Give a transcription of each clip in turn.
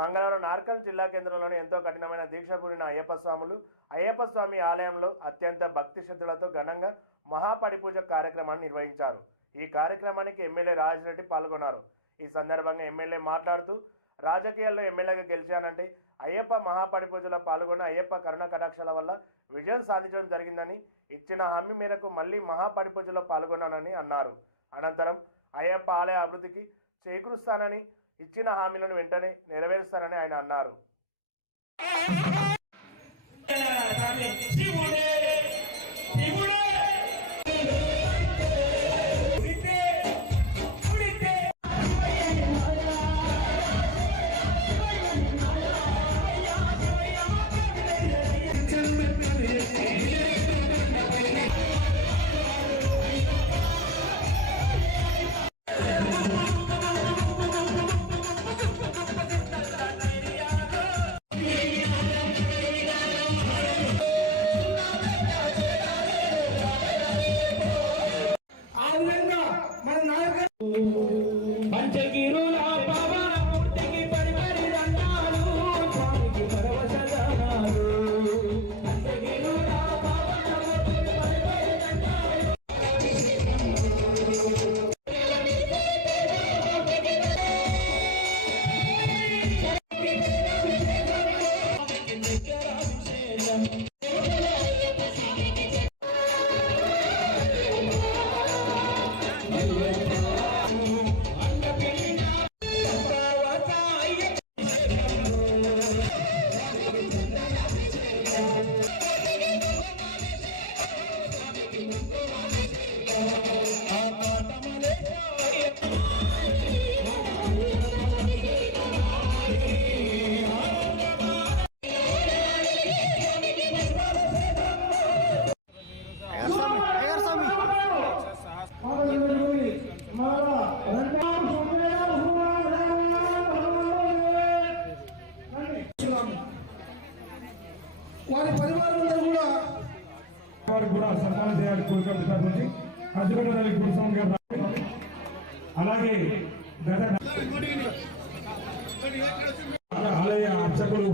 మంగళవారం నార్కల్ జిల్లా కేంద్రంలోని ఎంతో కఠినమైన దీక్ష పూరిన అయ్యప్ప స్వాములు అయ్యప్ప స్వామి ఆలయంలో అత్యంత భక్తి శ్రద్ధలతో ఘనంగా మహాపడిపూజ కార్యక్రమాన్ని నిర్వహించారు. ఈ కార్యక్రమానికి ఎమ్మెల్యే రాజిరెడ్డి పాల్గొన్నారు. ఈ సందర్భంగా ఎమ్మెల్యే మాట్లాడుతూ రాజకీయాల్లో ఎమ్మెల్యేగా గెలిచానంటే అయ్యప్ప మహాపడిపూజలో పాల్గొన్న అయ్యప్ప కరుణ కటాక్షాల వల్ల విజయం సాధించడం జరిగిందని ఇచ్చిన హామీ మేరకు మళ్ళీ మహాపడిపూజలో పాల్గొన్నానని అన్నారు. అనంతరం అయ్యప్ప ఆలయ అభివృద్ధికి చేకూరుస్తానని ఇచ్చిన హామీలను వెంటనే నెరవేరుస్తారని ఆయన అన్నారు. సన్మానం చేయాలి కోరికలు గురుస్వామి గారు అలాగే గత ఆలయ అర్చకులు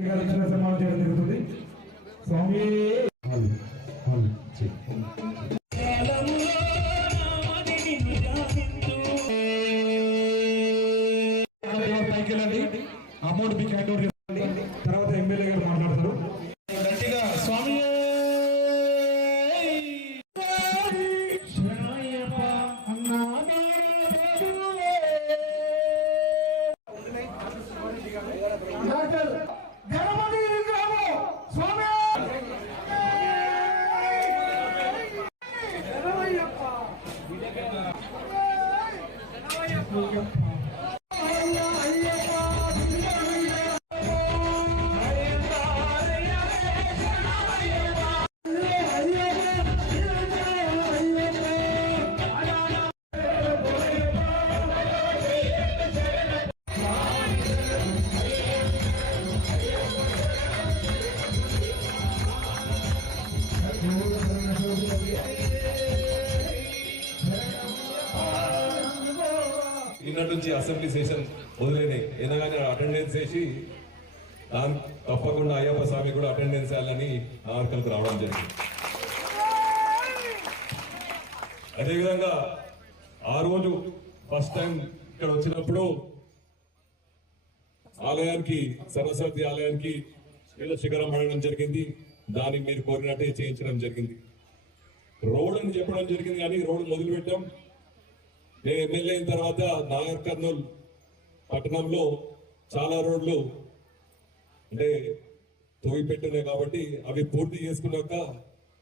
గారు చిన్న జరుగుతుంది. స్వామి నిన్నటి నుంచి అసెంబ్లీ సెషన్ వదిలేనాయి ఏదైనా అటెండెన్స్ వేసి దాని తప్పకుండా అయ్యప్ప స్వామి కూడా అటెండెన్స్ వేయాలని ఆర్కలకు రావడం జరిగింది. అదేవిధంగా ఆ రోజు ఫస్ట్ టైం ఇక్కడ వచ్చినప్పుడు ఆలయానికి సరస్వతి ఆలయానికి నీళ్ళ శిఖరం పడడం జరిగింది. దాన్ని మీరు కోరినట్టే చేయించడం జరిగింది. రోడ్ అని చెప్పడం జరిగింది కానీ రోడ్ మొదలుపెట్టాం. నేను ఎమ్మెల్యే అయిన తర్వాత నాగర్ కర్నూల్ పట్టణంలో చాలా రోడ్లు అంటే తోవి పెట్టున్నాయి కాబట్టి అవి పూర్తి చేసుకున్నాక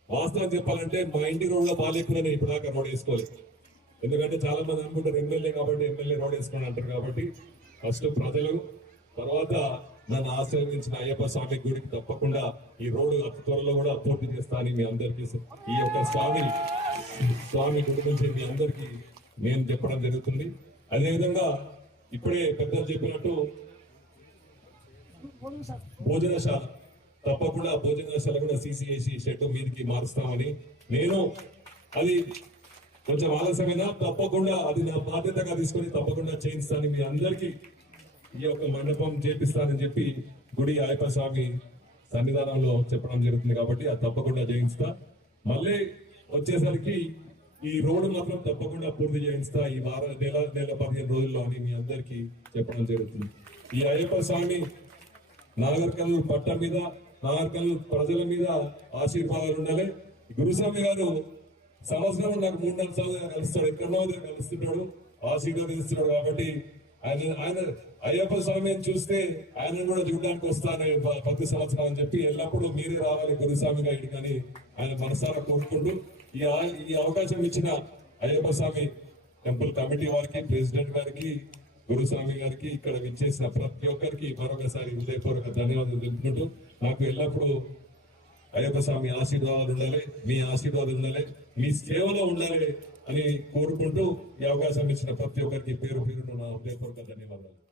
వాస్తవం చెప్పాలంటే మా ఇంటి రోడ్లో బాగాలేకుండా ఇప్పుడు దాకా రోడ్ వేసుకోలేదు. ఎందుకంటే చాలా మంది అనుకుంటారు ఎమ్మెల్యే కాబట్టి ఎమ్మెల్యే రోడ్ వేసుకుని అంటారు కాబట్టి ఫస్ట్ ప్రజలు తర్వాత నన్ను ఆశీర్వదించిన అయ్యప్ప స్వామి గుడికి తప్పకుండా ఈ రోడ్డు అతి త్వరలో కూడా పూర్తి చేస్తానని మీ అందరికీ ఈ యొక్క స్వామి స్వామి గుడి నుంచి మీ అందరికీ నేను చెప్పడం జరుగుతుంది. అదేవిధంగా ఇప్పుడే పెద్దలు చెప్పినట్టు భోజనశాల తప్పకుండా భోజనశాల కూడా సీసీఏసీ షెడ్ మీదకి మారుస్తామని నేను అది కొంచెం ఆలస్యమైనా తప్పకుండా అది నా బాధ్యతగా తీసుకొని తప్పకుండా చేయిస్తాను మీ అందరికీ ఈ యొక్క మండపం చేపిస్తానని చెప్పి గుడి అయ్యప్ప స్వామి సన్నిధానంలో చెప్పడం జరుగుతుంది కాబట్టి అది తప్పకుండా జయించుతా మళ్ళీ వచ్చేసరికి ఈ రోడ్డు మాత్రం తప్పకుండా పూర్తి చేయిస్తా. ఈ వారం నెల నెల పదిహేను రోజుల్లో అని మీ అందరికీ చెప్పడం జరుగుతుంది. ఈ అయ్యప్ప స్వామి నాగర్కల్ పట్ట మీద నాగర్కల్ ప్రజల మీద ఆశీర్వాదాలు ఉండాలి. గురుస్వామి గారు సంవత్సరం నాకు మూడు నాలుగు సార్లు కలుస్తాడు. ఎక్కడో కలుస్తున్నాడు ఆశీర్వాదిస్తున్నాడు కాబట్టి ఆయన ఆయన అయ్యప్ప స్వామిని చూస్తే ఆయన కూడా చూడడానికి వస్తాను ప- ప్రతి సంవత్సరం అని చెప్పి ఎల్లప్పుడూ మీరే రావాలి గురుస్వామి గారి కానీ ఆయన మనసారా కోరుకుంటూ ఈ ఈ అవకాశం ఇచ్చిన అయ్యప్ప స్వామి టెంపుల్ కమిటీ వారికి ప్రెసిడెంట్ గారికి గురుస్వామి గారికి ఇక్కడ విచ్చేసిన ప్రతి ఒక్కరికి మరొకసారి హృదయపూర్వక ధన్యవాదాలు తెలుపుకుంటూ నాకు ఎల్లప్పుడూ అయ్యప్ప స్వామి ఆశీర్వాదాలు ఉండాలి మీ ఆశీర్వాదాలు ఉండాలి మీ సేవలో ఉండాలి. అని కోరుకుంటూ ఈ అవకాశం ఇచ్చిన ప్రతి ఒక్కరికి పేరు పేరును నా హృదయపూర్వక ధన్యవాదాలు.